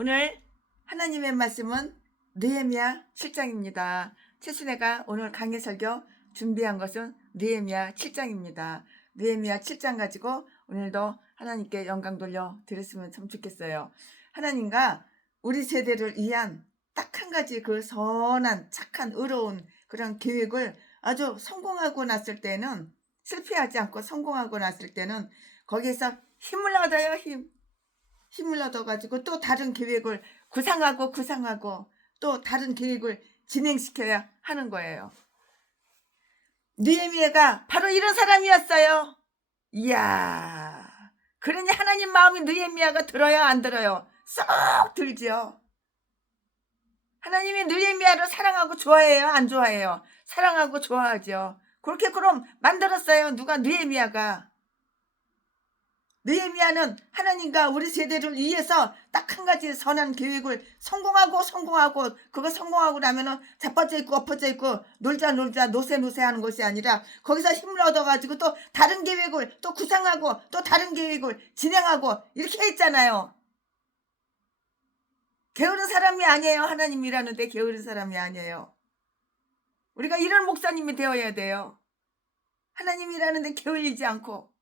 오늘 하나님의 말씀은 느헤미야 7장입니다. 최순애가 오늘 강해 설교 준비한 것은 느헤미야 7장입니다. 느헤미야 7장 가지고 오늘도 하나님께 영광 돌려 드렸으면 참 좋겠어요. 하나님과 우리 세대를 위한 딱 한 가지 그 선한 착한 의로운 그런 계획을 아주 성공하고 났을 때는, 실패하지 않고 성공하고 났을 때는 거기에서 힘을 얻어요. 힘을 얻어가지고 또 다른 계획을 구상하고 또 다른 계획을 진행시켜야 하는 거예요. 느헤미야가 바로 이런 사람이었어요. 이야, 그러니 하나님 마음이 느헤미야가 들어요, 안 들어요? 쏙 들지요. 하나님이 느헤미야를 사랑하고 좋아해요, 안 좋아해요? 사랑하고 좋아하죠. 그렇게 그럼 만들었어요. 누가? 느헤미야는 하나님과 우리 세대를 위해서 딱 한 가지 선한 계획을 성공하고 그거 성공하고 나면은 자빠져 있고 엎어져 있고 놀자 노세 하는 것이 아니라 거기서 힘을 얻어가지고 또 다른 계획을 또 구상하고 또 다른 계획을 진행하고 이렇게 했잖아요. 게으른 사람이 아니에요. 하나님이라는데 게으른 사람이 아니에요. 우리가 이런 목사님이 되어야 돼요. 하나님이라는데 게을리지 않고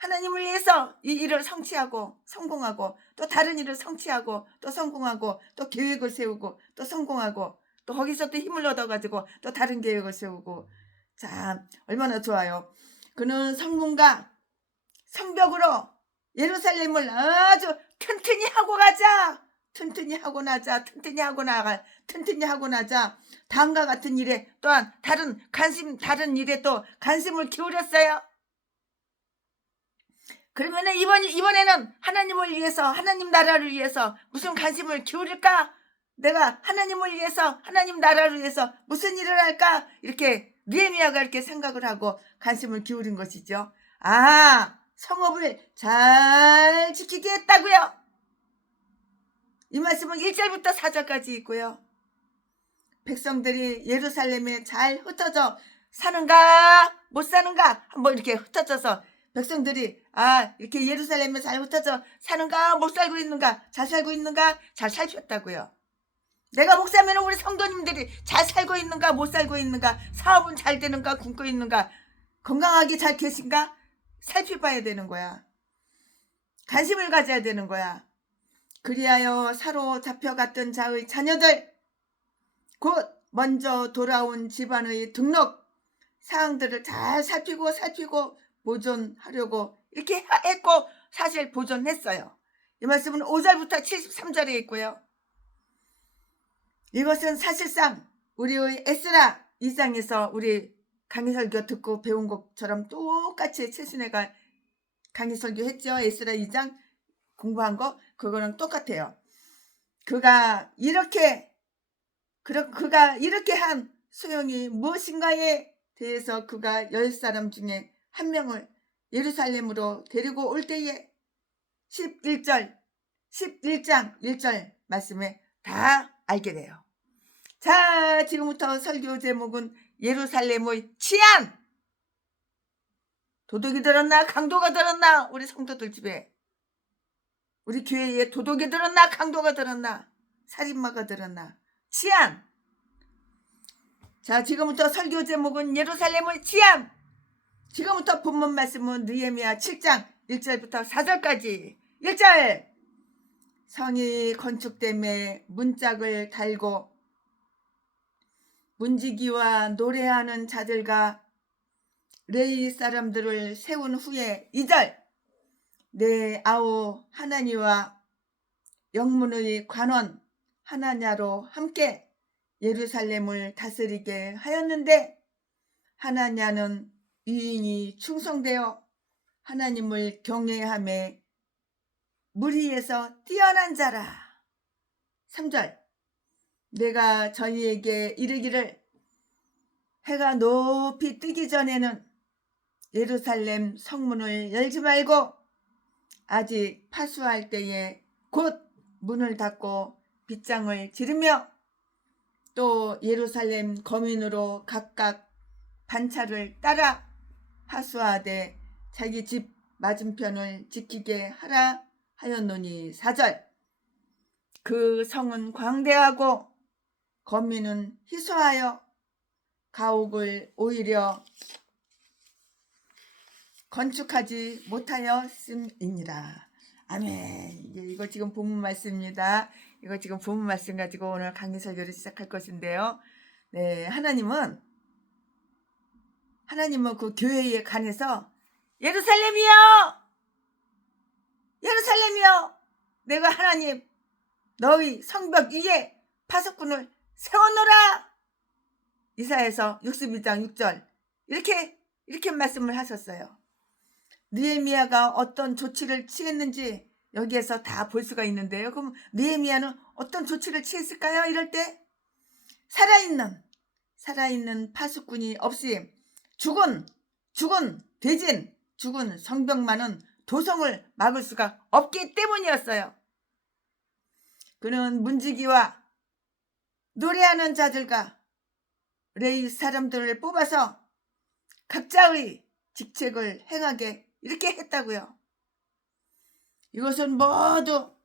하나님을 위해서 이 일을 성취하고 성공하고 또 다른 일을 성취하고 또 성공하고 또 계획을 세우고 또 성공하고 또 거기서 또 힘을 얻어가지고 또 다른 계획을 세우고, 자, 얼마나 좋아요. 그는 성문과 성벽으로 예루살렘을 아주 튼튼히 하고 가자, 튼튼히 하고 나자 다음과 같은 일에 또한 다른 일에 또 관심을 기울였어요. 그러면은 이번에는 하나님을 위해서, 하나님 나라를 위해서 무슨 관심을 기울일까? 내가 하나님을 위해서, 하나님 나라를 위해서 무슨 일을 할까? 이렇게 느헤미야가 이렇게 생각을 하고 관심을 기울인 것이죠. 아, 성읍을 잘 지키게 했다고요. 이 말씀은 1절부터 4절까지 있고요. 백성들이 예루살렘에 잘 흩어져 사는가 못 사는가 한번 이렇게 흩어져서 백성들이 이렇게 예루살렘에 잘 흩어져 사는가 못 살고 있는가 잘 살고 있는가 잘 살폈다고요. 내가 목사면 우리 성도님들이 잘 살고 있는가 못 살고 있는가, 사업은 잘 되는가 굶고 있는가, 건강하게 잘 계신가 살펴봐야 되는 거야. 관심을 가져야 되는 거야. 그리하여 사로잡혀갔던 자의 자녀들, 곧 먼저 돌아온 집안의 등록 사항들을 잘 살피고 보존하려고 이렇게 했고, 사실 보존했어요. 이 말씀은 5절부터 73절에 있고요. 이것은 사실상 우리의 에스라 2장에서 우리 강의설교 듣고 배운 것처럼 똑같이 최순애가 강의설교 했죠. 에스라 2장 공부한 거 그거랑 똑같아요. 그가 이렇게 한 소용이 무엇인가에 대해서 그가 10사람 중에 한 명을 예루살렘으로 데리고 올 때에 11장 1절 말씀에 다 알게 돼요. 자, 지금부터 설교 제목은 예루살렘의 치안. 도둑이 들었나 강도가 들었나, 우리 성도들 집에, 우리 교회에 도둑이 들었나 강도가 들었나 살인마가 들었나, 치안. 자, 지금부터 설교 제목은 예루살렘의 치안. 지금부터 본문 말씀은 느헤미야 7장 1절부터 4절까지. 1절, 성이 건축됨에 문짝을 달고 문지기와 노래하는 자들과 레위 사람들을 세운 후에 2절, 내 아우 하나니와 영문의 관원 하나냐로 함께 예루살렘을 다스리게 하였는데 하나냐는 유인이 충성되어 하나님을 경외함에 무리에서 뛰어난 자라. 3절, 내가 저희에게 이르기를 해가 높이 뜨기 전에는 예루살렘 성문을 열지 말고 아직 파수할 때에 곧 문을 닫고 빗장을 지르며 또 예루살렘 거민으로 각각 반차를 따라 파수하되 자기 집 맞은편을 지키게 하라 하였노니 4절 그 성은 광대하고 거민은 희소하여 가옥을 오히려 건축하지 못하였음이니라. 아멘. 이거 지금 본문 말씀입니다. 이거 지금 본문 말씀 가지고 오늘 강의 설교를 시작할 것인데요. 네, 하나님은 그 교회에 관해서 예루살렘이여, 예루살렘이여, 내가 하나님 너희 성벽 위에 파수꾼을 세워놓으라. 이사야서 62장 6절 이렇게 말씀을 하셨어요. 느헤미야가 어떤 조치를 취했는지 여기에서 다 볼 수가 있는데요. 그럼 느헤미야는 어떤 조치를 취했을까요? 이럴 때 살아있는 파수꾼이 없이 죽은 성벽만은 도성을 막을 수가 없기 때문이었어요. 그는 문지기와 노래하는 자들과 레위 사람들을 뽑아서 각자의 직책을 행하게 이렇게 했다고요. 이것은 모두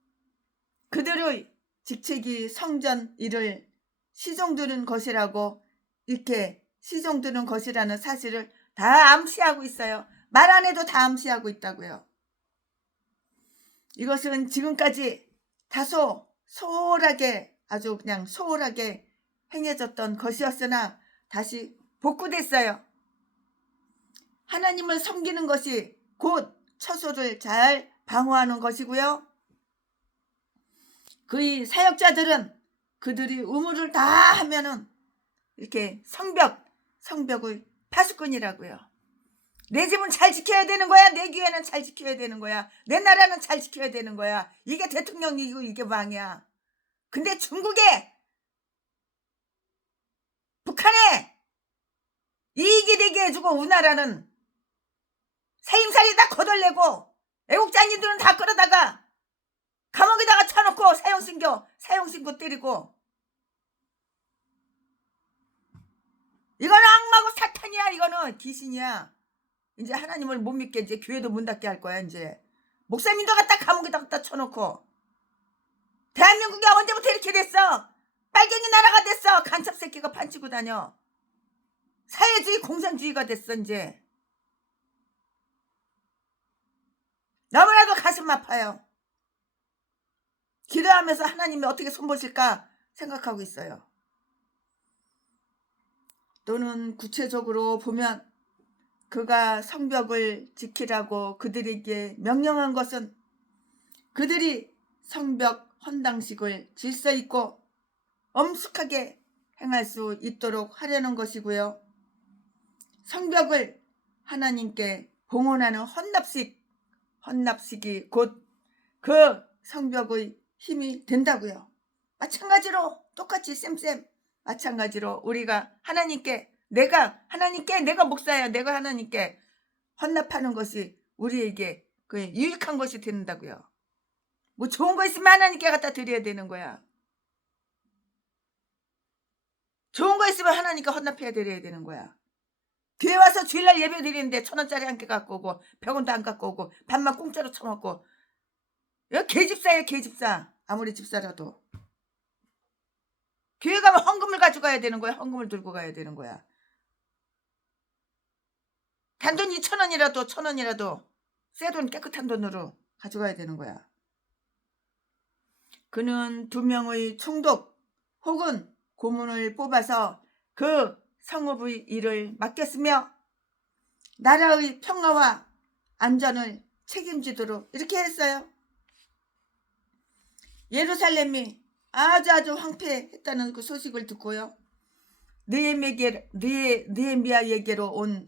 그들의 직책이 성전 일을 시종드는 것이라고, 이렇게 시종드는 것이라는 사실을 다 암시하고 있어요. 말 안 해도 다 암시하고 있다고요. 이것은 지금까지 다소 소홀하게, 아주 그냥 소홀하게 행해졌던 것이었으나 다시 복구됐어요. 하나님을 섬기는 것이 곧 처소를 잘 방어하는 것이고요. 그의 사역자들은 그들이 의무를 다 하면은 이렇게 성벽의 파수꾼이라고요. 내 집은 잘 지켜야 되는 거야. 내 교회는 잘 지켜야 되는 거야. 내 나라는 잘 지켜야 되는 거야. 이게 대통령이고 이게 왕이야. 근데 중국에, 북한에 이익이 되게 해주고 우리나라는 살림살이 다 거덜내고 애국자님들은 다 끌어다가 감옥에다가 쳐놓고 사형신고 때리고, 이거는 악마고 사탄이야. 이거는 귀신이야. 이제 하나님을 못 믿게 이제 교회도 문 닫게 할 거야. 이제 목사님도 갖다 감옥에다 갖다 쳐놓고. 대한민국이 언제부터 이렇게 됐어? 빨갱이 나라가 됐어. 간첩 새끼가 판치고 다녀. 사회주의 공산주의가 됐어. 이제 너무나도 가슴 아파요. 기도하면서 하나님이 어떻게 손보실까 생각하고 있어요. 또는 구체적으로 보면 그가 성벽을 지키라고 그들에게 명령한 것은 그들이 성벽 헌당식을 질서 있고 엄숙하게 행할 수 있도록 하려는 것이고요. 성벽을 하나님께 봉헌하는 헌납식이 곧 그 성벽의 힘이 된다고요. 마찬가지로 똑같이 마찬가지로 우리가 내가 목사야. 내가 하나님께 헌납하는 것이 우리에게 그 유익한 것이 된다고요. 뭐 좋은 거 있으면 하나님께 갖다 드려야 되는 거야. 좋은 거 있으면 하나님께 헌납해야 드려야 되는 거야. 뒤에 와서 주일날 예배 드리는데 1,000원짜리 한 개 갖고 오고 100원도 안 갖고 오고 밥만 공짜로 처먹고, 이거 개집사예요. 개집사. 아무리 집사라도 교회 가면 헌금을 가져가야 되는 거야. 헌금을 들고 가야 되는 거야. 단돈 2,000원이라도 1,000원이라도 새 돈 깨끗한 돈으로 가져가야 되는 거야. 그는 2명의 총독 혹은 고문을 뽑아서 그 성읍의 일을 맡겼으며 나라의 평화와 안전을 책임지도록 이렇게 했어요. 예루살렘이 아주 황폐했다는 그 소식을 듣고요. 느헤미야에게로 온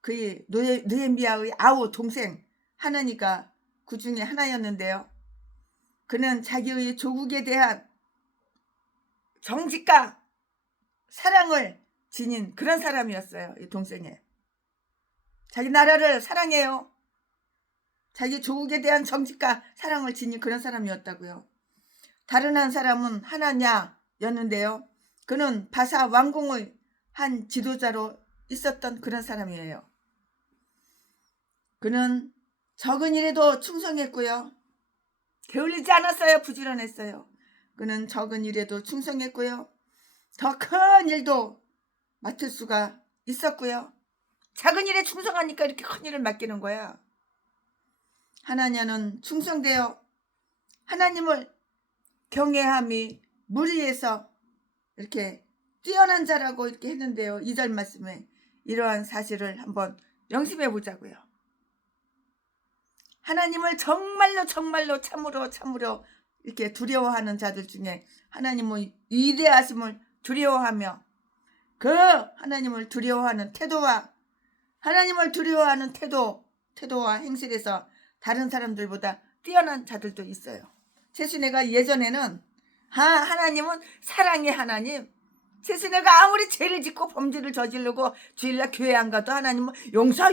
그 느헤미야의 아우 동생 하나니가 그 중에 하나였는데요. 그는 자기의 조국에 대한 정직과 사랑을 지닌 그런 사람이었어요. 이 동생이 자기 나라를 사랑해요. 자기 조국에 대한 정직과 사랑을 지닌 그런 사람이었다고요. 다른 한 사람은 하나냐였는데요. 그는 바사 왕궁의 한 지도자로 있었던 그런 사람이에요. 그는 적은 일에도 충성했고요. 게을리지 않았어요. 부지런했어요. 그는 적은 일에도 충성했고요. 더 큰 일도 맡을 수가 있었고요. 작은 일에 충성하니까 이렇게 큰 일을 맡기는 거야. 하나냐는 충성되어 하나님을 경외함이 무리해서 이렇게 뛰어난 자라고 이렇게 했는데요. 2절 말씀에 이러한 사실을 한번 명심해 보자고요. 하나님을 정말로 참으로 이렇게 두려워하는 자들 중에 하나님의 위대하심을 두려워하며 그 하나님을 두려워하는 태도와 하나님을 두려워하는 태도와 행실에서 다른 사람들보다 뛰어난 자들도 있어요. 최순애가 예전에는 하나님은 사랑의 하나님, 최순애가 아무리 죄를 짓고 범죄를 저지르고 주일날 교회 안 가도 하나님은 용서.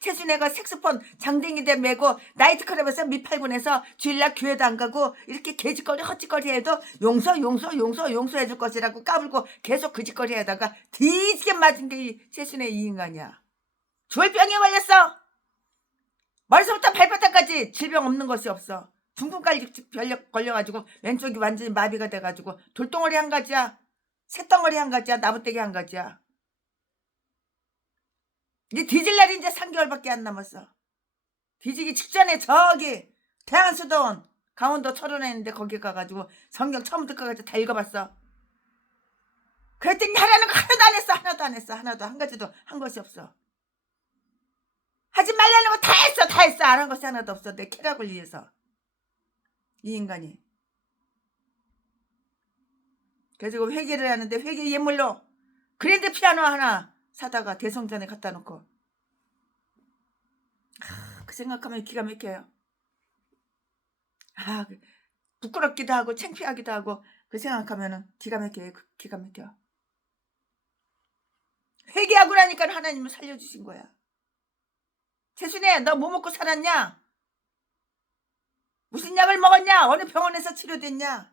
최순애가 색소폰 장댕이대 메고 나이트클럽에서 밑팔군에서 주일날 교회도 안 가고 이렇게 개짓거리 헛짓거리 해도 용서 해줄 것이라고 까불고 계속 그 짓거리 하다가 뒤지게 맞은 게 최순애 이 인간이야. 조울병에 걸렸어. 머리서부터 발바닥까지 질병 없는 것이 없어. 둥근까지 걸려가지고 왼쪽이 완전히 마비가 돼가지고 돌덩어리 한 가지야, 새덩어리 한 가지야, 나무떼기 한 가지야. 이제 뒤질 날이 이제 3개월밖에 안 남았어. 뒤지기 직전에 저기 대한수도원 강원도 철원에 있는데 거기 가가지고 성경 처음부터 끝까지 다 읽어봤어. 그랬더니 하라는 거 하나도 안 했어. 하나도 한 가지도 한 것이 없어. 하지 말라는 거 다 했어. 안 한 것이 하나도 없어. 내 쾌락을 위해서. 이 인간이. 그래서 회개를 하는데 회개 예물로 그랜드 피아노 하나 사다가 대성전에 갖다 놓고 그 생각하면 기가 막혀요. 부끄럽기도 하고 창피하기도 하고 그 생각하면 기가 막혀요. 기가 막혀. 회개하고 나니까 하나님은 살려주신 거야. 최순애, 너 뭐 먹고 살았냐? 무슨 약을 먹었냐? 어느 병원에서 치료됐냐?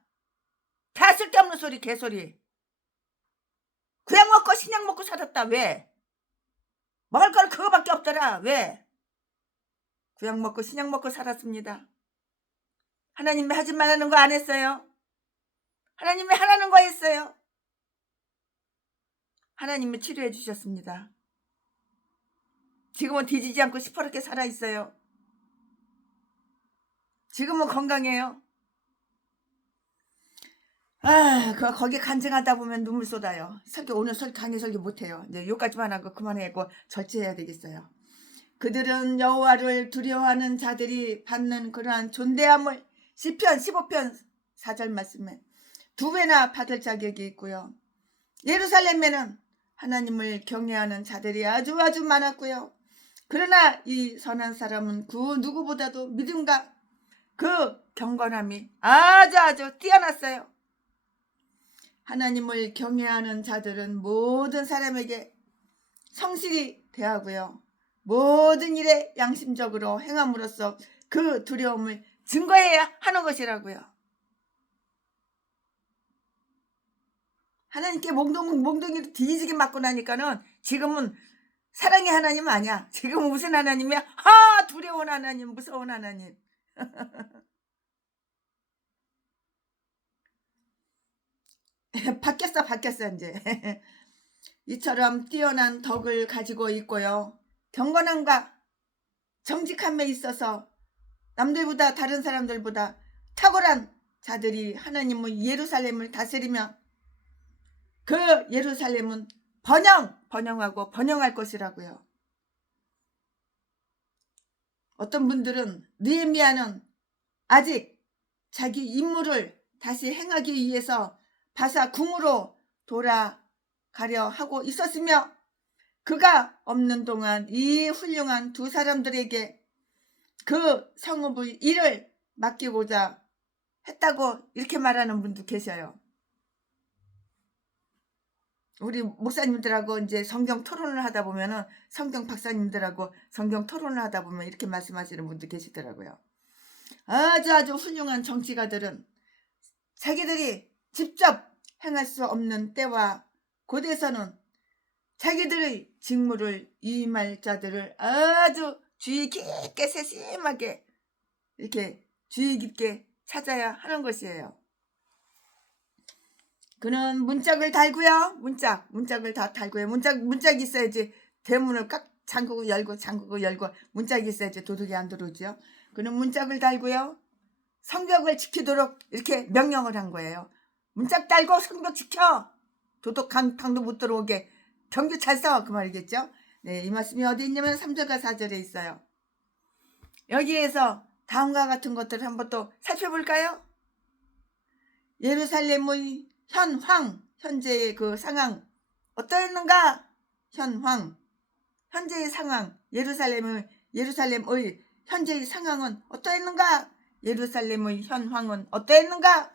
다 쓸데없는 소리, 개소리. 구약 먹고 신약 먹고 살았다. 왜? 먹을 건 그거밖에 없더라. 왜? 구약 먹고 신약 먹고 살았습니다. 하나님이 하지 말라는 거 안 했어요. 하나님이 하라는 거 했어요. 하나님이 치료해 주셨습니다. 지금은 뒤지지 않고 시퍼렇게 살아있어요. 지금은 건강해요. 거기 간증하다 보면 눈물 쏟아요. 오늘 강의 설교 못해요. 이제 여기까지만 하고 그만하고 절제해야 되겠어요. 그들은 여호와를 두려워하는 자들이 받는 그러한 존대함을 시편 15편 4절 말씀에 2배나 받을 자격이 있고요. 예루살렘에는 하나님을 경외하는 자들이 아주 많았고요. 그러나 이 선한 사람은 그 누구보다도 믿음과 그 경건함이 아주 뛰어났어요. 하나님을 경외하는 자들은 모든 사람에게 성실히 대하고요. 모든 일에 양심적으로 행함으로써 그 두려움을 증거해야 하는 것이라고요. 하나님께 몽둥이로 뒤지게 맞고 나니까는 지금은 사랑의 하나님 아니야. 지금은 무슨 하나님이야? 두려운 하나님, 무서운 하나님. 바뀌었어 이제. 이처럼 뛰어난 덕을 가지고 있고요. 경건함과 정직함에 있어서 남들보다 다른 사람들보다 탁월한 자들이 하나님의 예루살렘을 다스리며 그 예루살렘은 번영하고 번영할 것이라고요. 어떤 분들은 느헤미야는 아직 자기 임무를 다시 행하기 위해서 바사 궁으로 돌아가려 하고 있었으며 그가 없는 동안 이 훌륭한 두 사람들에게 그 성읍의 일을 맡기고자 했다고 이렇게 말하는 분도 계셔요. 우리 목사님들하고 이제 성경 토론을 하다 보면은 성경 박사님들하고 성경 토론을 하다 보면 이렇게 말씀하시는 분도 계시더라고요. 아주 훌륭한 정치가들은 자기들이 직접 행할 수 없는 때와 곳에서는 자기들의 직무를 위임할 자들을 아주 주의 깊게 세심하게 이렇게 주의 깊게 찾아야 하는 것이에요. 그는 문짝을 달고요. 문짝을 다 달고요. 문짝이 있어야지 대문을 깍 잠그고 열고 문짝이 있어야지 도둑이 안 들어오죠. 그는 문짝을 달고요. 성벽을 지키도록 이렇게 명령을 한 거예요. 문짝 달고 성벽 지켜. 도둑 강도 못 들어오게 경비 잘 써. 그 말이겠죠. 네, 이 말씀이 어디 있냐면 3절과 4절에 있어요. 여기에서 다음과 같은 것들을 한번 또 살펴볼까요? 예루살렘의 현재의 그 상황 어떠했는가? 현재의 상황, 예루살렘의 현재의 상황은 어떠했는가? 예루살렘의 현황은 어떠했는가?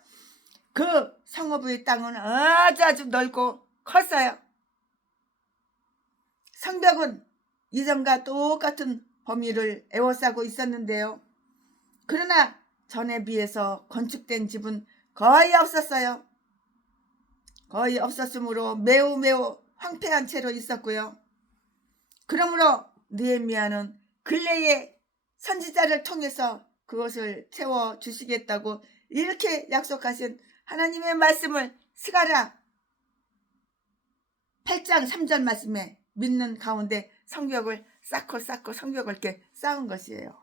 그 성읍의 땅은 아주 넓고 컸어요. 성벽은 이전과 똑같은 범위를 에워싸고 있었는데요. 그러나 전에 비해서 건축된 집은 거의 없었어요. 거의 없었으므로 매우 황폐한 채로 있었고요. 그러므로 느헤미야는 근래에 선지자를 통해서 그것을 채워주시겠다고 이렇게 약속하신 하나님의 말씀을 스가랴 8장 3절 말씀에 믿는 가운데 성벽을 쌓고 성벽을 이렇게 쌓은 것이에요.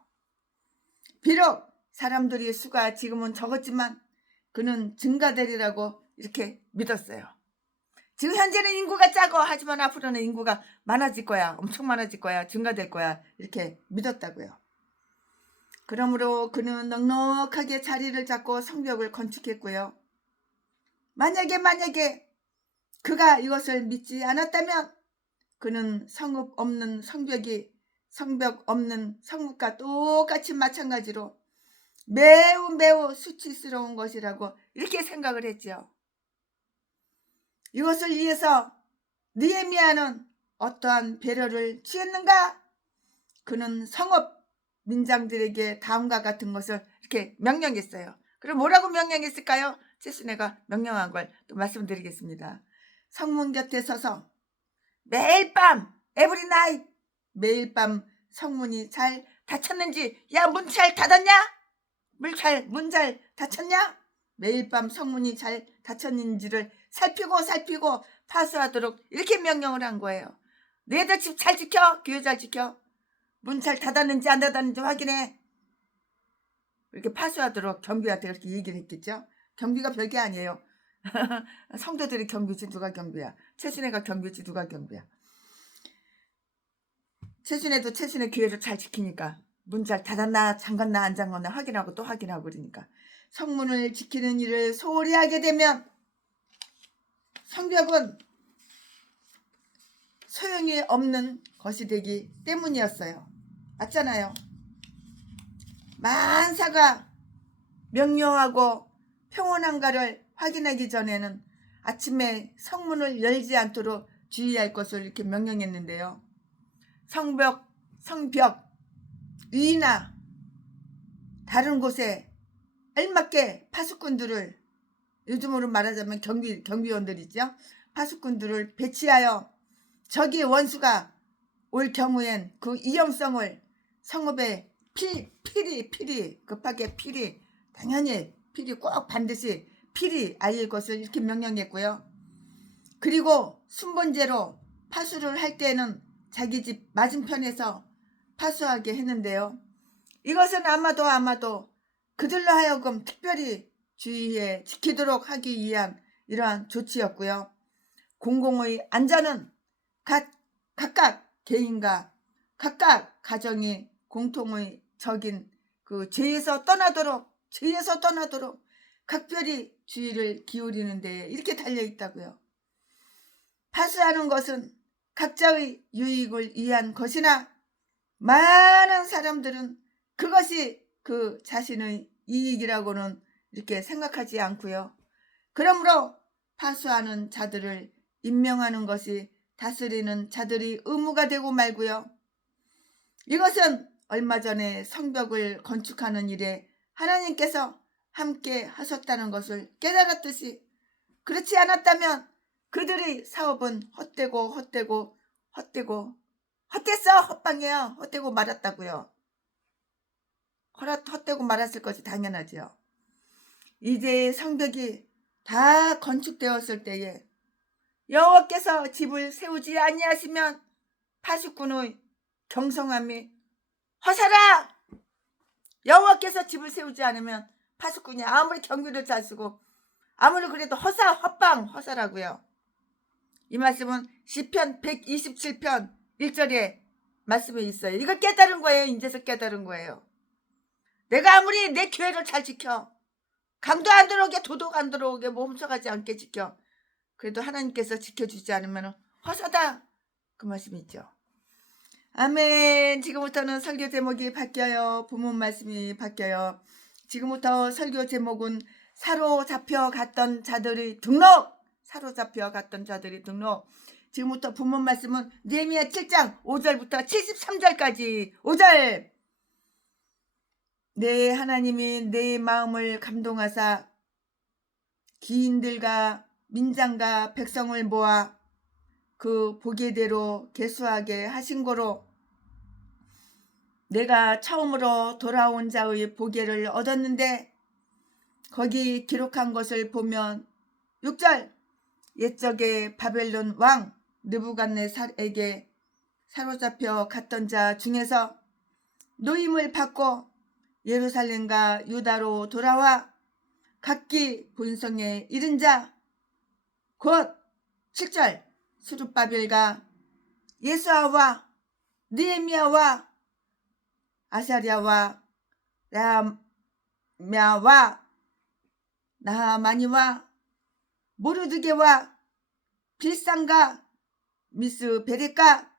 비록 사람들의 수가 지금은 적었지만 그는 증가되리라고 이렇게 믿었어요. 지금 현재는 인구가 작고 하지만 앞으로는 인구가 많아질 거야. 엄청 많아질 거야. 증가될 거야. 이렇게 믿었다고요. 그러므로 그는 넉넉하게 자리를 잡고 성벽을 건축했고요. 만약에 그가 이것을 믿지 않았다면 그는 성벽 없는 성읍과 똑같이 마찬가지로 매우 수치스러운 것이라고 이렇게 생각을 했죠. 이것을 위해서 느헤미야는 어떠한 배려를 취했는가? 그는 성읍 민장들에게 다음과 같은 것을 이렇게 명령했어요. 그럼 뭐라고 명령했을까요? 최순애가 명령한 걸 또 말씀드리겠습니다. 성문 곁에 서서 매일 밤 every night 매일 밤 성문이 잘 닫혔는지 야 문 잘 닫았냐? 문 잘 닫혔냐? 매일 밤 성문이 잘 닫혔는지를 살피고 파수하도록 이렇게 명령을 한 거예요. 너희들 집 잘 지켜. 교회 잘 지켜. 문 잘 닫았는지 안 닫았는지 확인해. 이렇게 파수하도록 경비한테 그렇게 얘기를 했겠죠. 경비가 별게 아니에요. 성도들이 경비지 누가 경비야. 최순애가 경비지 누가 경비야. 최순애도 최순애 교회를 잘 지키니까 문 잘 닫았나 잠갔나 안 잠갔나 확인하고 또 확인하고 그러니까 성문을 지키는 일을 소홀히 하게 되면 성벽은 소용이 없는 것이 되기 때문이었어요. 맞잖아요. 만사가 명료하고 평온한가를 확인하기 전에는 아침에 성문을 열지 않도록 주의할 것을 이렇게 명령했는데요. 성벽 위나 다른 곳에 알맞게 파수꾼들을 요즘으로 말하자면 경비원들이죠. 파수꾼들을 배치하여 적이 원수가 올 경우엔 그 위험성을 성읍에 필히 급하게 당연히 꼭 반드시 알릴 것을 이렇게 명령했고요. 그리고 순번제로 파수를 할 때는 자기 집 맞은편에서 파수하게 했는데요. 이것은 아마도 그들로 하여금 특별히 주의해 지키도록 하기 위한 이러한 조치였고요. 공공의 안전은 각각 개인과 각각 가정이 공통의 적인 그 죄에서 떠나도록 각별히 주의를 기울이는 데 이렇게 달려있다고요. 파수하는 것은 각자의 유익을 위한 것이나 많은 사람들은 그것이 그 자신의 이익이라고는 이렇게 생각하지 않고요. 그러므로 파수하는 자들을 임명하는 것이 다스리는 자들의 의무가 되고 말고요. 이것은 얼마 전에 성벽을 건축하는 일에 하나님께서 함께 하셨다는 것을 깨달았듯이 그렇지 않았다면 그들의 사업은 헛되고 헛방이에요. 헛되고 말았다고요. 헛되고 말았을 것이 당연하지요. 이제 성벽이 다 건축되었을 때에 여호와께서 집을 세우지 아니하시면 파수꾼의 경성함이 허사라. 여호와께서 집을 세우지 않으면 파수꾼이 아무리 경비를 잘 쓰고 아무리 그래도 허사라고요. 이 말씀은 시편 127편 1절에 말씀에 있어요. 이걸 깨달은 거예요. 이제서 깨달은 거예요. 내가 아무리 내 교회를 잘 지켜, 강도 안 들어오게, 도둑 안 들어오게, 훔쳐가지 않게 지켜, 그래도 하나님께서 지켜주지 않으면 허사다, 그 말씀이 있죠. 아멘. 지금부터는 설교 제목이 바뀌어요. 본문 말씀이 바뀌어요. 지금부터 설교 제목은 사로잡혀 갔던 자들의 등록. 사로잡혀 갔던 자들의 등록. 지금부터 본문 말씀은 느헤미야 7장 5절부터 73절까지. 5절. 내 하나님이 내 마음을 감동하사 기인들과 민장과 백성을 모아 그 보게대로 계수하게 하신 거로 내가 처음으로 돌아온 자의 보게를 얻었는데 거기 기록한 것을 보면 6절. 옛적에 바벨론 왕 느부갓네살에게 사로잡혀 갔던 자 중에서 노임을 받고 예루살렘과 유다로 돌아와 각기 본성에 이른 자 곧 7절. 스룹바벨과 예수아와 느헤미야와 아사랴와 라мя와 나하마니와 모르드게와 빌상과 미스베렉과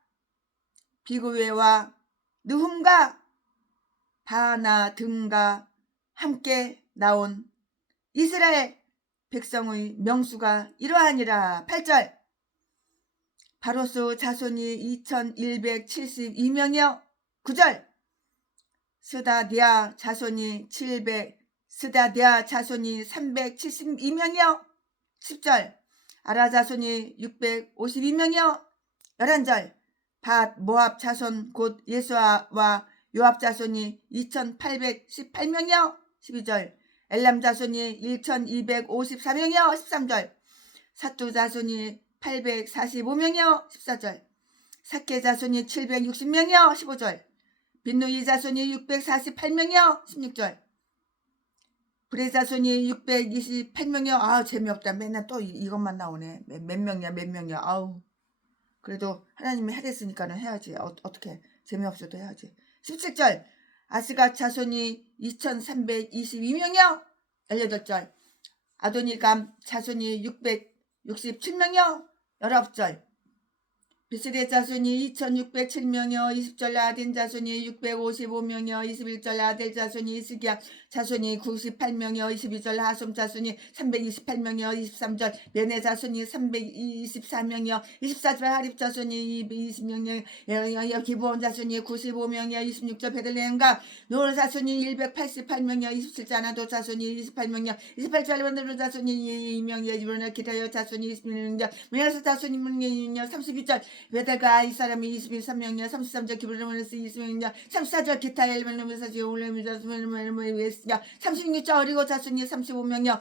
비그웨와 느훔과 바나 등과 함께 나온 이스라엘 백성의 명수가 이러하니라. 8절. 바로스 자손이 2172명이요. 9절. 스다디아 자손이 372명이요. 10절. 아라 자손이 652명이요. 11절. 밧 모압 자손 곧 예수아와 요압 자손이 2818명이요. 12절. 엘람 자손이 1254명이요. 13절. 사투 자손이 845명이요. 14절. 사케 자손이 760명이요. 15절. 빈누이 자손이 648명이요. 16절. 브레 자손이 628명이요. 아우 재미없다. 맨날 또 이것만 나오네. 몇 명이야. 아우. 그래도 하나님이 하랬으니까는 해야지. 어떻게 재미없어도 해야지. 17절. 아스가 자손이 2322명이요. 18절. 아도니감 자손이 667명이요. 19절. 비스레 자손이 2607명이요. 20절. 아딘 자손이 655명이요. 21절. 아델 자손이 이스기야 자손이 98명이요. 22절. 하솜 자손이 328명이요. 23절. 메네 자손이 324명이요. 24절. 하립 자손이 20명이요. 기브온 자손이 95명이요. 26절. 베들레헴과 노르 자손이 188명이요. 27절. 아나도 자손이 28명이요. 28절. 원드로 자손이 2명이요. 이브로나 기타요 자손이 20명이요. 메나스 자손이 6명이요. 32절. 베델과 이 사람이 23명이요. 33절. 기브로나스 20명이요. 34절. 기타 엘멜로메사지 올레미자 스멜로메 36절. 어리고 자손이 35명이요.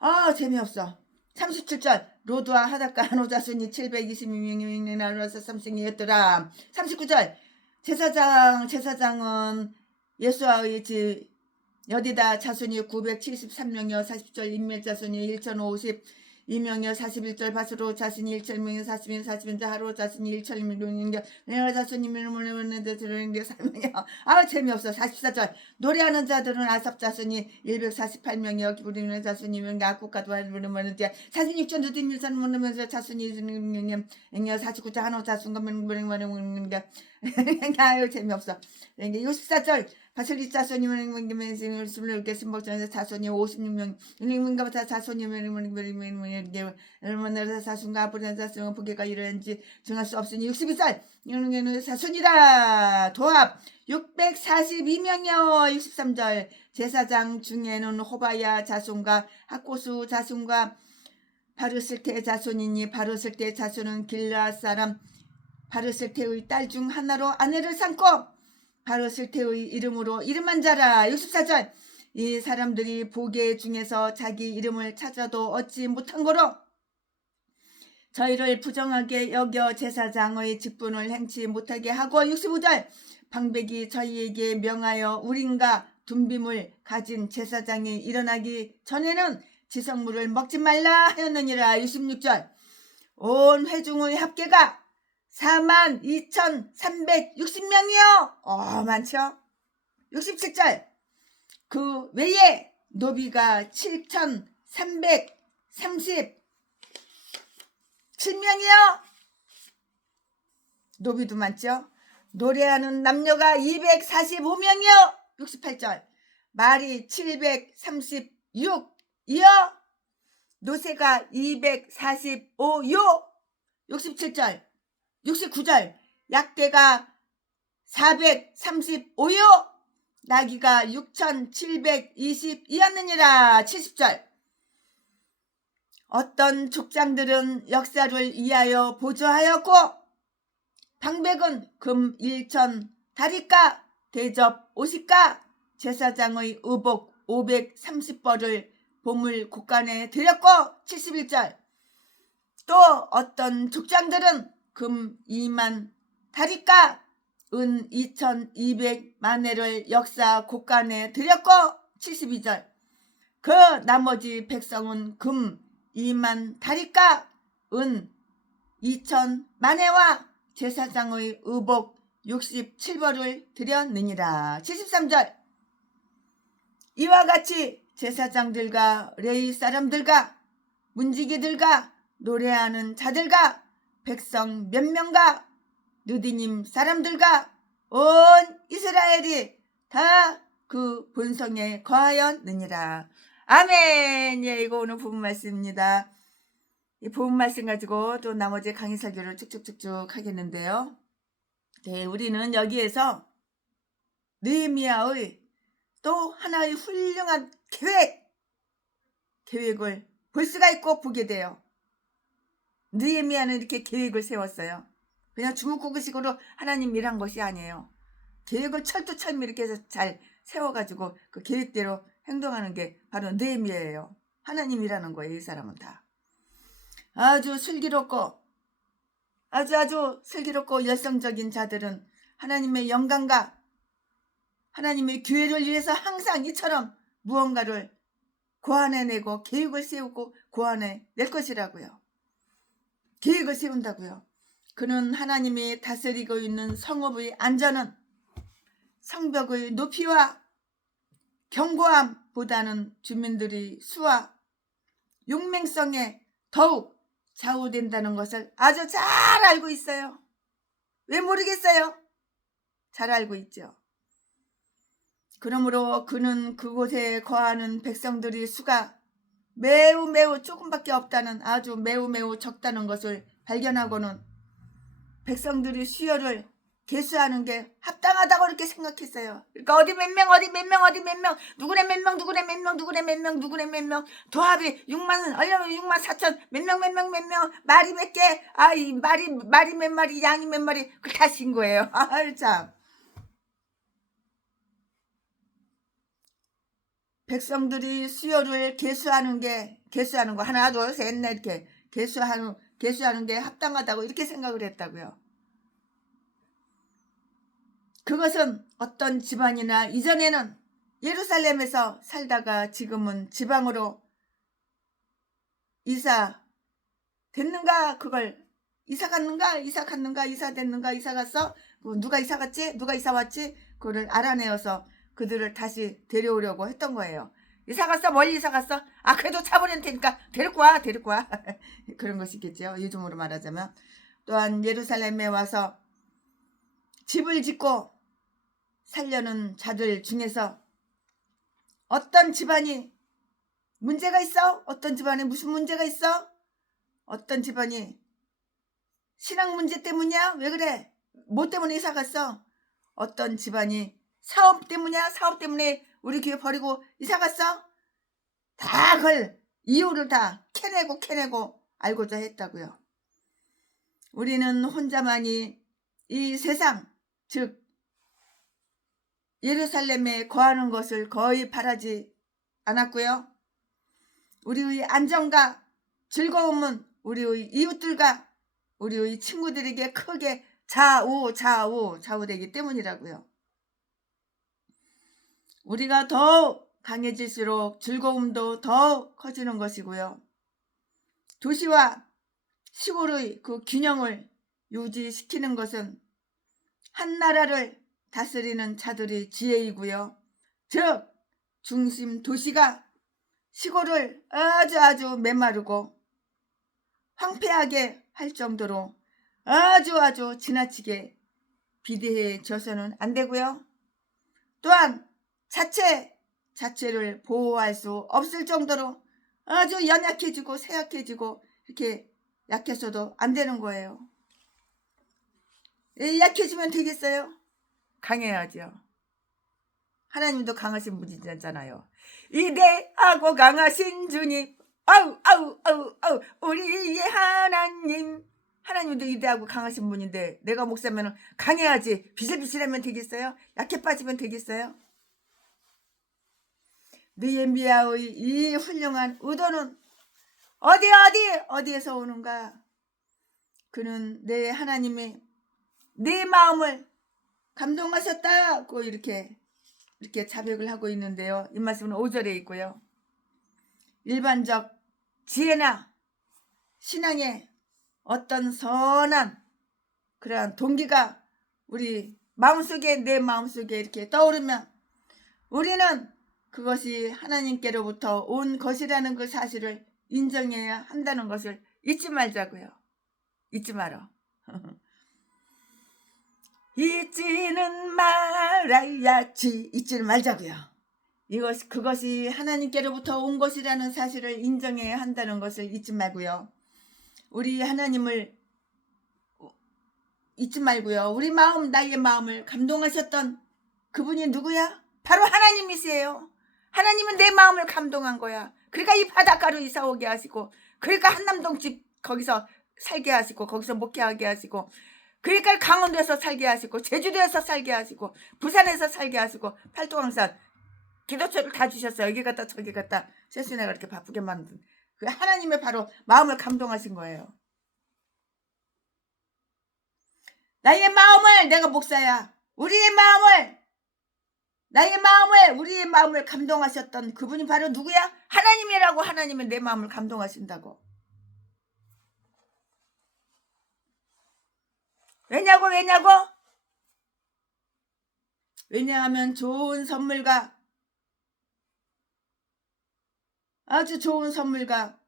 아 재미없어. 37절. 로드와 하닷과 한호 자손이 722명이 나누어서 삼승이었더라. 39절. 제사장은 예수아의 집 여디다 자손이 973명이요. 40절. 인멜 자손이 1052명이요. 41절. 바스로 자손이 1000명이요. 40인 하로 자손이 1000명이요. 내가 자손이 밀모네모네데 들어있는 게 3명이요. 아 재미없어. 44절. 노래하는 자들은 아삽 자손이 148명이요. 기브리는 자손이 야국가도 하는데 46절. 누딘 일산 모르면서 자손이 20명이요. 49절. 한호 자손과 밀모네모네데 아유 재미없어. 64절. 바슬리 자손이 이렇게 신복전에서 자손이 56명 인민가부터 자손이 얼마나 자손과 아프리카 자손과 부계가 이러는지 정할 수 없으니 62살 이런 자손이라. 도합 642명이요. 63절. 제사장 중에는 호바야 자손과 학고수 자손과 바르슬테 자손이니 바르슬테 자손은 길라 사람 바르슬테의 딸 중 하나로 아내를 삼고 바로 실태의 이름으로 이름만 자라. 64절 이 사람들이 보게 중에서 자기 이름을 찾아도 얻지 못한 거로 저희를 부정하게 여겨 제사장의 직분을 행치 못하게 하고 65절 방백이 저희에게 명하여 우린과 둔빔을 가진 제사장이 일어나기 전에는 지성물을 먹지 말라 하였느니라. 66절 온 회중의 합계가 42,360명이요. 많죠. 67절 그 외에 노비가 7,337명이요. 노비도 많죠. 노래하는 남녀가 245명이요. 68절 말이 736이요. 노새가 245요. 67절 69절 약대가 435요. 나귀가 6,722였느니라. 70절 어떤 족장들은 역사를 위하여 보조하였고 방백은 금 1천 다리가 대접 50가 제사장의 의복 530벌을 보물 곳간에 드렸고 71절 또 어떤 족장들은 금 2만 다리가 은 2,200만회를 역사 곳간에 드렸고 72절 그 나머지 백성은 금 2만 다리가 은 2,000만회와 제사장의 의복 67벌을 드렸느니라. 73절 이와 같이 제사장들과 레위 사람들과 문지기들과 노래하는 자들과 백성 몇 명과 느디님 사람들과 온 이스라엘이 다 그 본성에 거하였느니라. 아멘. 예, 이거 오늘 본문 말씀입니다. 이 본문 말씀 가지고 또 나머지 강의 설교를 쭉쭉쭉쭉 하겠는데요. 네, 우리는 여기에서 느헤미야의 또 하나의 훌륭한 계획을 볼 수가 있고 보게 돼요. 느헤미야는 이렇게 계획을 세웠어요. 그냥 주먹구구식으로 하나님 일한 것이 아니에요. 계획을 철두철미 이렇게 해서 잘 세워가지고 그 계획대로 행동하는 게 바로 느헤미야예요. 하나님이라는 거예요. 이 사람은 다. 아주 슬기롭고 아주 슬기롭고 열성적인 자들은 하나님의 영광과 하나님의 교회를 위해서 항상 이처럼 무언가를 고안해내고 계획을 세우고 고안해낼 것이라고요. 계획을 세운다고요. 그는 하나님이 다스리고 있는 성읍의 안전은 성벽의 높이와 견고함보다는 주민들의 수와 용맹성에 더욱 좌우된다는 것을 아주 잘 알고 있어요. 왜 모르겠어요? 잘 알고 있죠. 그러므로 그는 그곳에 거하는 백성들의 수가 매우 조금밖에 없다는 아주 매우 적다는 것을 발견하고는 백성들의 수요를 계수하는 게 합당하다고 이렇게 생각했어요. 그러니까 어디 몇 명 누구네 몇 명 도합이 6만 4천 몇 명 말이 몇 개 이 말이 몇 마리 양이 몇 마리 그걸 다 신 거예요. 참 백성들이 수요를 계수하는 거 하나 둘 셋 넷 이렇게 계수하는 게 합당하다고 이렇게 생각을 했다고요. 그것은 어떤 집안이나 이전에는 예루살렘에서 살다가 지금은 지방으로 이사 됐는가, 그걸 이사 갔는가, 이사 됐는가, 이사 갔어? 누가 이사 갔지? 누가 이사 왔지? 그거를 알아내어서 그들을 다시 데려오려고 했던 거예요. 이사 갔어? 멀리 이사 갔어? 그래도 차 보낼 테니까 데리고 와. 그런 것이겠죠. 요즘으로 말하자면. 또한 예루살렘에 와서 집을 짓고 살려는 자들 중에서 어떤 집안이 문제가 있어? 어떤 집안에 무슨 문제가 있어? 어떤 집안이 신앙 문제 때문이야? 왜 그래? 뭐 때문에 이사 갔어? 어떤 집안이 사업 때문이야? 사업 때문에 우리 교회 버리고 이사 갔어? 다 그걸 이유를 다 캐내고 알고자 했다고요. 우리는 혼자만이 이 세상, 즉 예루살렘에 거하는 것을 거의 바라지 않았고요. 우리의 안정과 즐거움은 우리의 이웃들과 우리의 친구들에게 크게 좌우되기 때문이라고요. 우리가 더욱 강해질수록 즐거움도 더욱 커지는 것이고요. 도시와 시골의 그 균형을 유지시키는 것은 한 나라를 다스리는 자들의 지혜이고요. 즉 중심 도시가 시골을 아주 메마르고 황폐하게 할 정도로 아주 지나치게 비대해져서는 안 되고요. 또한 자체를 보호할 수 없을 정도로 아주 연약해지고 쇠약해지고 이렇게 약해서도 안 되는 거예요. 약해지면 되겠어요? 강해야죠. 하나님도 강하신 분이잖아요. 이대하고 강하신 주님, 아우 우리의 하나님. 하나님도 이대하고 강하신 분인데 내가 목사면 강해야지. 비실비실하면 되겠어요? 약해 빠지면 되겠어요? 느헤미야의 이 훌륭한 의도는 어디에서 오는가? 그는 내 하나님의 내 마음을 감동하셨다고 이렇게 자백을 하고 있는데요. 이 말씀은 5절에 있고요. 일반적 지혜나 신앙의 어떤 선한 그러한 동기가 우리 마음속에 내 마음속에 이렇게 떠오르면 우리는 그것이 하나님께로부터 온 것이라는 그 사실을 인정해야 한다는 것을 잊지 말자고요. 잊지 말어. 잊지는 말아야지. 잊지는 말자고요. 그것이 하나님께로부터 온 것이라는 사실을 인정해야 한다는 것을 잊지 말고요. 우리 하나님을 잊지 말고요. 우리 마음, 나의 마음을 감동하셨던 그분이 누구야? 바로 하나님이세요. 하나님은 내 마음을 감동한 거야. 그러니까 이 바닷가로 이사 오게 하시고, 그러니까 한남동집 거기서 살게 하시고, 거기서 목회하게 하시고, 그러니까 강원도에서 살게 하시고, 제주도에서 살게 하시고, 부산에서 살게 하시고, 팔도강산 기도처를 다 주셨어요. 여기 갔다 저기 갔다 세순이가 이렇게 바쁘게 만든 그 하나님의 바로 마음을 감동하신 거예요. 나의 마음을, 내가 목사야, 우리의 마음을 감동하셨던 그분이 바로 누구야? 하나님이라고. 하나님은 내 마음을 감동하신다고. 왜냐하면 아주 좋은 선물과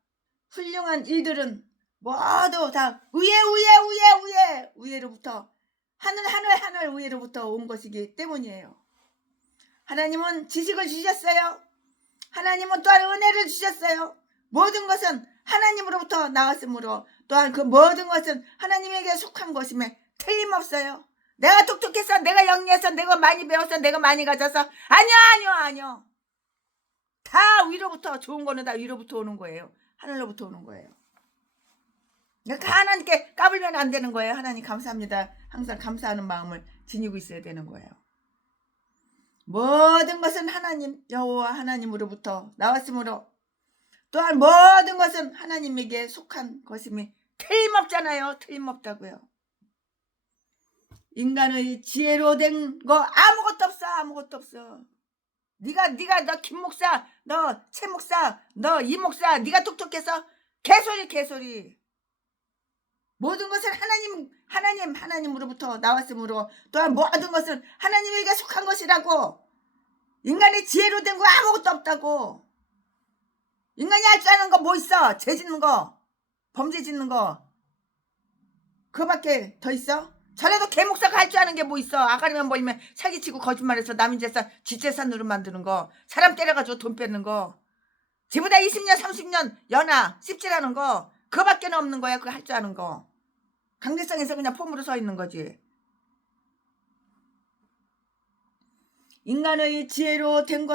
훌륭한 일들은 모두 다 위에로부터 하늘 위에로부터 온 것이기 때문이에요. 하나님은 지식을 주셨어요. 하나님은 또한 은혜를 주셨어요. 모든 것은 하나님으로부터 나왔으므로 또한 그 모든 것은 하나님에게 속한 것임에 틀림없어요. 내가 똑똑해서, 내가 영리해서, 내가 많이 배워서, 내가 많이 가져서 아니요. 다 위로부터, 좋은 거는 다 위로부터 오는 거예요. 하늘로부터 오는 거예요. 그러니까 하나님께 까불면 안 되는 거예요. 하나님 감사합니다. 항상 감사하는 마음을 지니고 있어야 되는 거예요. 모든 것은 하나님, 여호와 하나님으로부터 나왔으므로 또한 모든 것은 하나님에게 속한 것임이 틀림없잖아요. 틀림없다고요. 인간의 지혜로 된 거 아무것도 없어. 네가 너 김목사, 너 최목사, 너 이목사, 네가 똑똑해서 개소리. 모든 것은 하나님으로부터 나왔으므로 또한 모든 것은 하나님에게 속한 것이라고. 인간의 지혜로 된 거 아무것도 없다고. 인간이 할 줄 아는 거 뭐 있어? 죄 짓는 거, 범죄 짓는 거, 그거밖에 더 있어? 저래도 개목사가 할 줄 아는 게 뭐 있어? 아가리만 보이면 사기치고 거짓말해서 남인 재산 뒷재산으로 만드는 거, 사람 때려가지고 돈 뺏는 거, 지보다 20년 30년 연하 씹질하는 거, 그거밖에 없는 거야. 그거 할 줄 아는 거. 강대상에서 그냥 폼으로 서 있는 거지. 인간의 지혜로 된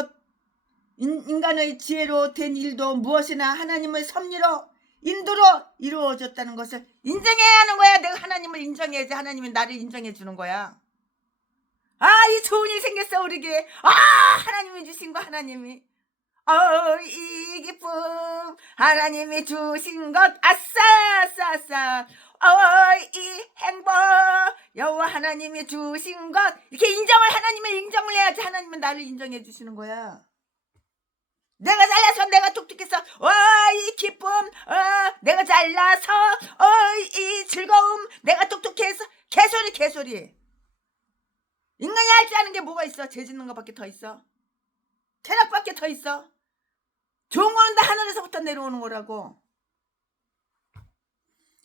일도 무엇이나 하나님의 섭리로 인도로 이루어졌다는 것을 인정해야 하는 거야. 내가 하나님을 인정해야지 하나님이 나를 인정해 주는 거야. 이 좋은 일 생겼어 우리에게. 하나님이 주신 거 하나님이. 이 기쁨 하나님이 주신 것 아싸 아싸 아싸. 이 행복 여호와 하나님이 주신 것. 이렇게 하나님을 인정을 해야지 하나님은 나를 인정해 주시는 거야. 내가 잘나서 내가 똑똑해서 이 기쁨 내가 잘나서 이 즐거움 내가 똑똑해서 개소리. 인간이 할 줄 아는 게 뭐가 있어? 죄 짓는 것밖에 더 있어. 쾌락밖에 더 있어. 좋은 거는 다 하늘에서부터 내려오는 거라고.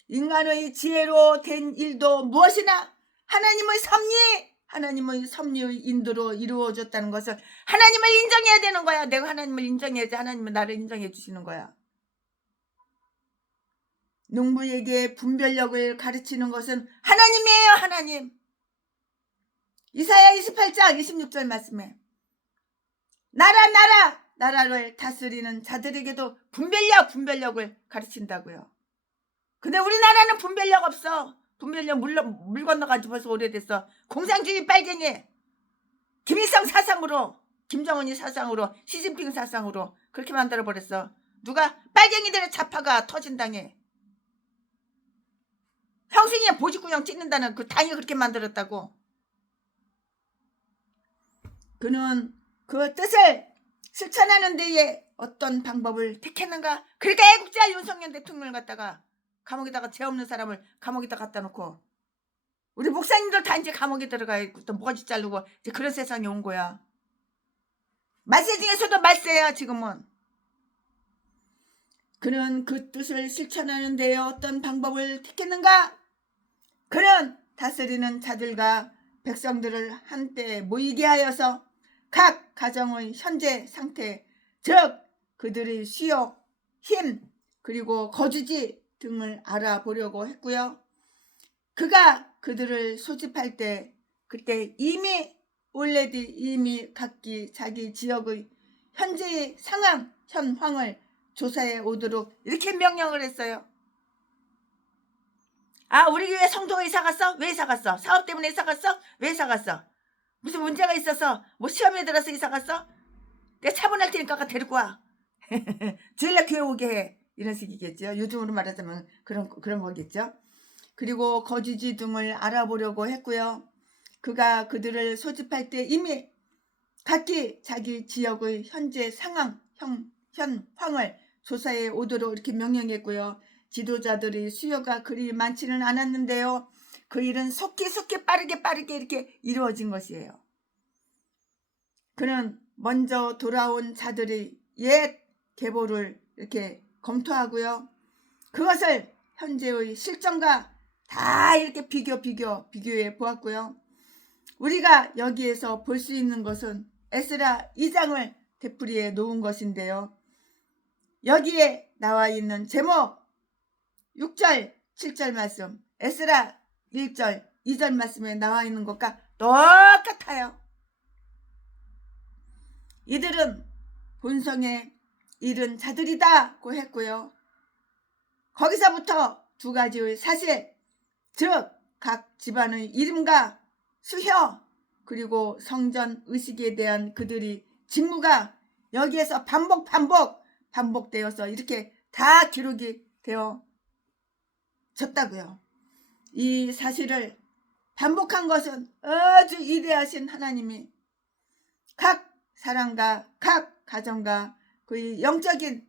인간의 지혜로 된 일도 무엇이나 하나님의 섭리의 인도로 이루어졌다는 것을 하나님을 인정해야 되는 거야. 내가 하나님을 인정해야지 하나님은 나를 인정해 주시는 거야. 농부에게 분별력을 가르치는 것은 하나님이에요. 하나님. 이사야 28장 26절 말씀에 나라를 다스리는 자들에게도 분별력을 가르친다고요. 근데 우리나라는 분별력 없어. 분별력 물 건너가지고 벌써 오래됐어. 공산주의 빨갱이. 김일성 사상으로, 김정은이 사상으로, 시진핑 사상으로 그렇게 만들어버렸어. 누가? 빨갱이들의 좌파가 터진당해. 형수님 보직구형 찍는다는 그 당이 그렇게 만들었다고. 그는 그 뜻을 실천하는 데에 어떤 방법을 택했는가? 그러니까 애국자 윤석열 대통령을 갖다가 감옥에다가 죄 없는 사람을 감옥에다 갖다 놓고 우리 목사님들 다 이제 감옥에 들어가 있고 또 모가지 자르고 이제 그런 세상이 온 거야. 말세 중에서도 말세야 지금은. 그는 그 뜻을 실천하는 데에 어떤 방법을 택했는가? 그는 다스리는 자들과 백성들을 한때 모이게 하여서 각 가정의 현재 상태, 즉 그들의 수요, 힘, 그리고 거주지 등을 알아보려고 했고요. 그가 그들을 소집할 때 그때 이미 각기 자기 지역의 현재의 상황, 현황을 조사해 오도록 이렇게 명령을 했어요. 우리 교회 성도가 이사 갔어? 왜 이사 갔어? 사업 때문에 이사 갔어? 왜 이사 갔어? 무슨 문제가 있어서 뭐 시험에 들어서 이사 갔어? 내가 차분할 테니까 데리고 와. 주일날 교회 오게 해. 이런 식이겠죠. 요즘으로 말하자면 그런 거겠죠. 그리고 거주지 등을 알아보려고 했고요. 그가 그들을 소집할 때 이미 각기 자기 지역의 현재 상황, 현황을 조사해 오도록 이렇게 명령했고요. 지도자들의 수요가 그리 많지는 않았는데요. 그 일은 속히 빠르게 이렇게 이루어진 것이에요. 그는 먼저 돌아온 자들의 옛 계보를 이렇게 검토하고요. 그것을 현재의 실정과 다 이렇게 비교해 보았고요. 우리가 여기에서 볼 수 있는 것은 에스라 2장을 되풀이해 놓은 것인데요. 여기에 나와 있는 제목 6절, 7절 말씀, 에스라 1절, 2절 말씀에 나와 있는 것과 똑같아요. 이들은 본성에 이른 자들이다고 했고요. 거기서부터 두 가지의 사실, 즉 각 집안의 이름과 수혀 그리고 성전 의식에 대한 그들이 직무가 여기에서 반복되어서 이렇게 다 기록이 되어졌다고요. 이 사실을 반복한 것은 아주 위대하신 하나님이 각 사람과 각 가정과 그의 영적인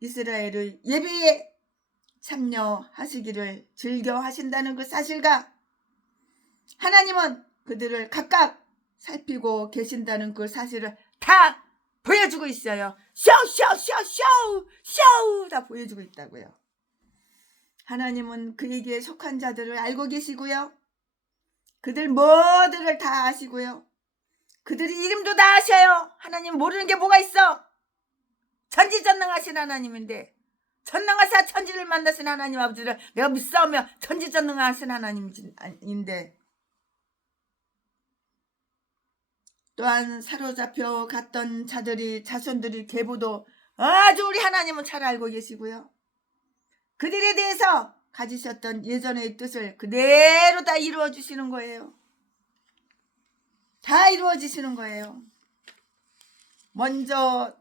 이스라엘의 예배에 참여하시기를 즐겨하신다는 그 사실과 하나님은 그들을 각각 살피고 계신다는 그 사실을 다 보여주고 있어요. 쇼 다 보여주고 있다고요. 하나님은 그에게 속한 자들을 알고 계시고요. 그들 모두를 다 아시고요. 그들의 이름도 다 아셔요. 하나님 모르는 게 뭐가 있어? 전지전능하신 하나님인데, 전능하사 천지를 만나신 하나님 아버지를 내가 믿사오며 전지전능하신 하나님인데, 또한 사로잡혀 갔던 자손들이 계보도 아주 우리 하나님은 잘 알고 계시고요. 그들에 대해서 가지셨던 예전의 뜻을 그대로 다 이루어 주시는 거예요. 다 이루어지시는 거예요. 먼저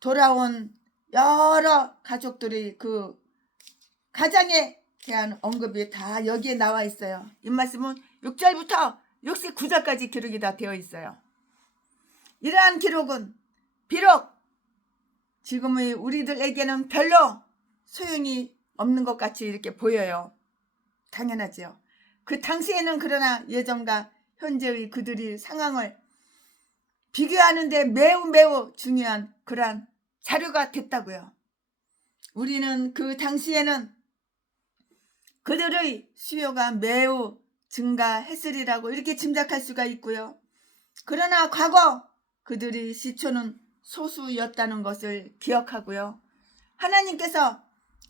돌아온 여러 가족들이 그 가장에 대한 언급이 다 여기에 나와 있어요. 이 말씀은 6절부터 69절까지 기록이 다 되어 있어요. 이러한 기록은 비록 지금의 우리들에게는 별로 소용이 없는 것 같이 이렇게 보여요. 당연하죠. 그 당시에는 그러나 예전과 현재의 그들의 상황을 비교하는데 매우 매우 중요한 그러한 자료가 됐다고요. 우리는 그 당시에는 그들의 수요가 매우 증가했으리라고 이렇게 짐작할 수가 있고요. 그러나 과거 그들의 시초는 소수였다는 것을 기억하고요. 하나님께서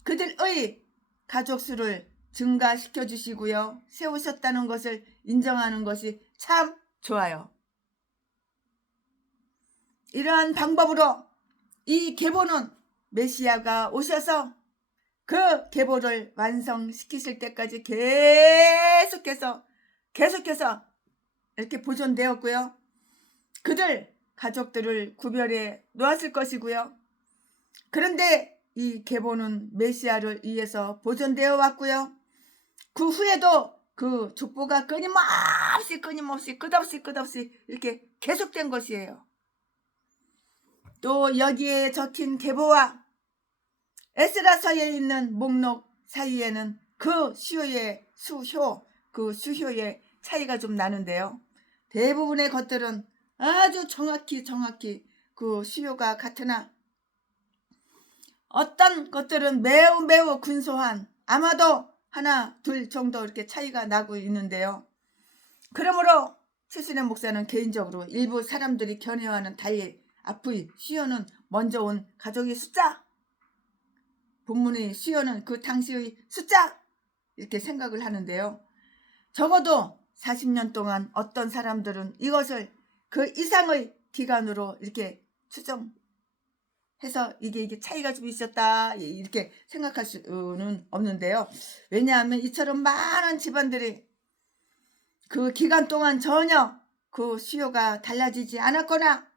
그들의 가족 수를 증가시켜 주시고요. 세우셨다는 것을 인정하는 것이 참 좋아요. 이러한 방법으로 이 계보는 메시아가 오셔서 그 계보를 완성시키실 때까지 계속해서 이렇게 보존되었고요. 그들 가족들을 구별해 놓았을 것이고요. 그런데 이 계보는 메시아를 위해서 보존되어 왔고요. 그 후에도 그 족보가 끊임없이 끝없이 이렇게 계속된 것이에요. 또 여기에 적힌 계보와 에스라서에 있는 목록 사이에는 그 수효의 차이가 좀 나는데요. 대부분의 것들은 아주 정확히 그 수요가 같으나 어떤 것들은 매우 근소한 아마도 하나 둘 정도 이렇게 차이가 나고 있는데요. 그러므로 최순애 목사는 개인적으로 일부 사람들이 견해와는 달리 앞의 수요는 먼저 온 가족의 숫자, 본문의 수요는 그 당시의 숫자 이렇게 생각을 하는데요. 적어도 40년 동안 어떤 사람들은 이것을 그 이상의 기간으로 이렇게 추정해서 이게 차이가 좀 있었다 이렇게 생각할 수는 없는데요. 왜냐하면 이처럼 많은 집안들이 그 기간 동안 전혀 그 수요가 달라지지 않았거나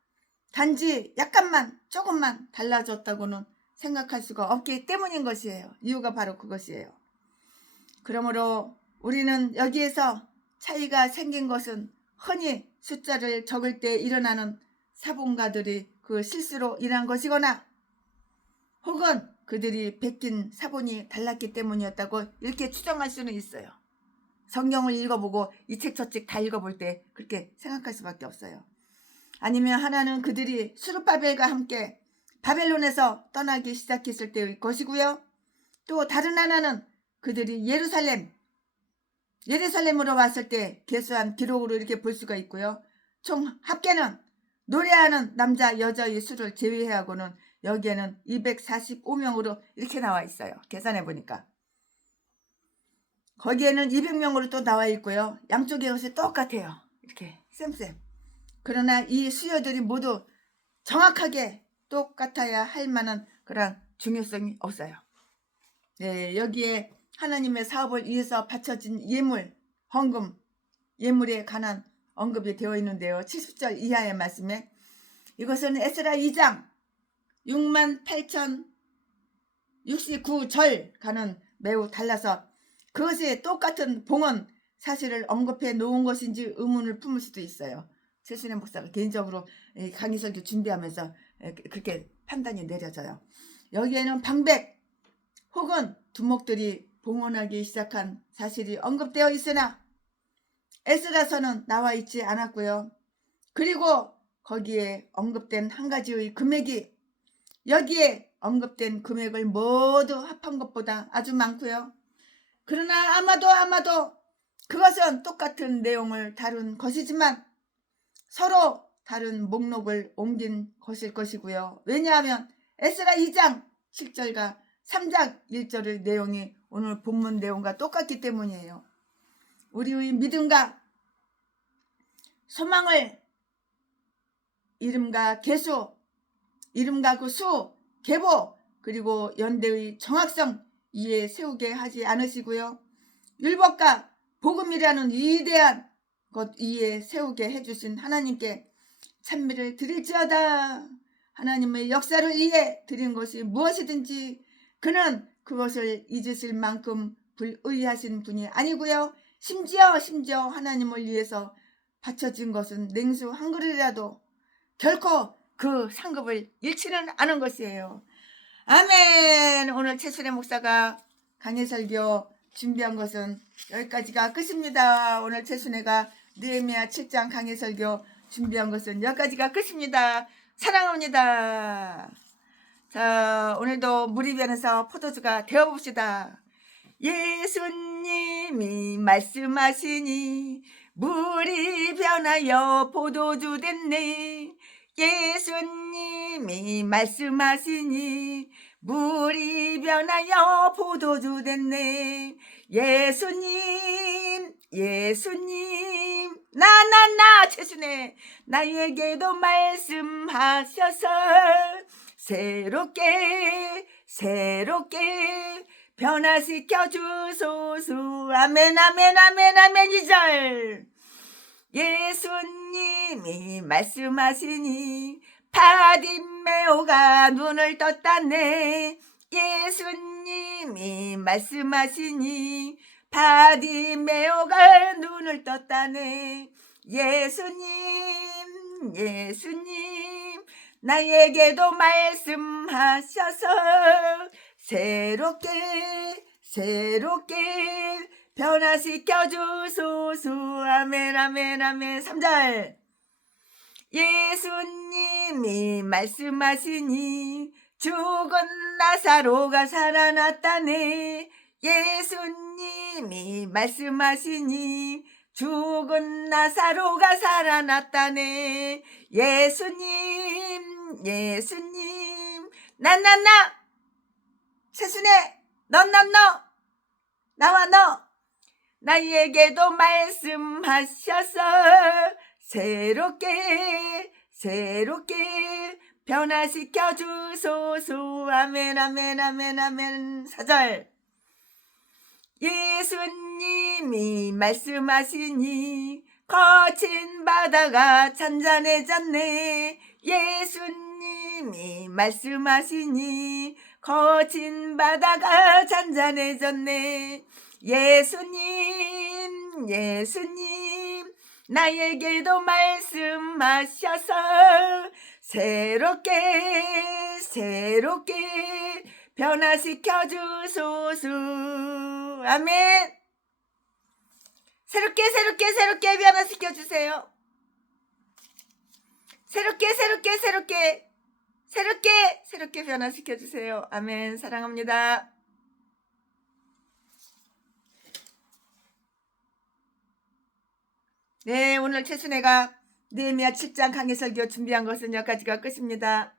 단지 조금만 달라졌다고는 생각할 수가 없기 때문인 것이에요. 이유가 바로 그것이에요. 그러므로 우리는 여기에서 차이가 생긴 것은 흔히 숫자를 적을 때 일어나는 사본가들이 그 실수로 인한 것이거나 혹은 그들이 베낀 사본이 달랐기 때문이었다고 이렇게 추정할 수는 있어요. 성경을 읽어보고 이 책 저 책 다 읽어볼 때 그렇게 생각할 수밖에 없어요. 아니면 하나는 그들이 수르바벨과 함께 바벨론에서 떠나기 시작했을 때의 것이고요. 또 다른 하나는 그들이 예루살렘으로 왔을 때 개수한 기록으로 이렇게 볼 수가 있고요. 총 합계는 노래하는 남자 여자의 수를 제외하고는 여기에는 245명으로 이렇게 나와 있어요. 계산해 보니까 거기에는 200명으로 또 나와 있고요. 양쪽의 것이 똑같아요. 이렇게 쌤. 그러나 이 수요들이 모두 정확하게 똑같아야 할 만한 그런 중요성이 없어요. 네, 여기에 하나님의 사업을 위해서 바쳐진 예물, 헌금, 예물에 관한 언급이 되어 있는데요. 70절 이하의 말씀에 이것은 에스라 2장 68,069절과는 매우 달라서 그것이 똑같은 봉헌 사실을 언급해 놓은 것인지 의문을 품을 수도 있어요. 최순애 목사가 개인적으로 강의 설교 준비하면서 그렇게 판단이 내려져요. 여기에는 방백 혹은 두목들이 봉헌하기 시작한 사실이 언급되어 있으나 에스라서는 나와 있지 않았고요. 그리고 거기에 언급된 한 가지의 금액이 여기에 언급된 금액을 모두 합한 것보다 아주 많고요. 그러나 아마도 그것은 똑같은 내용을 다룬 것이지만 서로 다른 목록을 옮긴 것일 것이고요. 왜냐하면 에스라 2장 7절과 3장 1절의 내용이 오늘 본문 내용과 똑같기 때문이에요. 우리의 믿음과 소망을 이름과 개수, 이름과 그 수, 계보 그리고 연대의 정확성 위에 세우게 하지 않으시고요. 율법과 복음이라는 위대한 곧 위에 세우게 해주신 하나님께 찬미를 드릴지어다. 하나님의 역사를 위해 드린 것이 무엇이든지 그는 그것을 잊으실 만큼 불의하신 분이 아니고요. 심지어 하나님을 위해서 바쳐진 것은 냉수 한 그릇이라도 결코 그 상급을 잃지는 않은 것이에요. 아멘. 오늘 최순애 목사가 강해설교 준비한 것은 여기까지가 끝입니다. 오늘 최순애가 느헤미야 7장 강해설교 준비한 것은 여기까지가 끝입니다. 사랑합니다. 자, 오늘도 무리변에서 포도주가 되어봅시다. 예수님이 말씀하시니 물이 변하여 포도주 됐네. 예수님이 말씀하시니 물이 변하여 포도주 됐네. 예수님 나 최순애 나에게도 말씀하셔서 새롭게 변화시켜 주소서. 아멘 2절. 예수님이 말씀하시니 바디메오가 눈을 떴다네. 예수님이 말씀하시니 바디메오가 눈을 떴다네. 예수님 나에게도 말씀하셔서 새롭게 변화시켜 주소서. 아멘 3절. 예수님이 말씀하시니 죽은 나사로가 살아났다네. 예수님이 말씀하시니 죽은 나사로가 살아났다네. 예수님 나 최순애 너 나와 너 나에게도 말씀하셔서 새롭게 변화시켜 주소서. 아멘 4절. 예수님이 말씀하시니 거친 바다가 잔잔해졌네. 예수님이 말씀하시니 거친 바다가 잔잔해졌네. 예수님 나에게도 말씀하셔서 새롭게 변화시켜 주소서. 아멘. 새롭게 변화시켜 주세요. 새롭게 변화시켜 주세요. 아멘. 사랑합니다. 네, 오늘 최순애가 느헤미야 7장 강해설교 준비한 것은 여기까지가 끝입니다.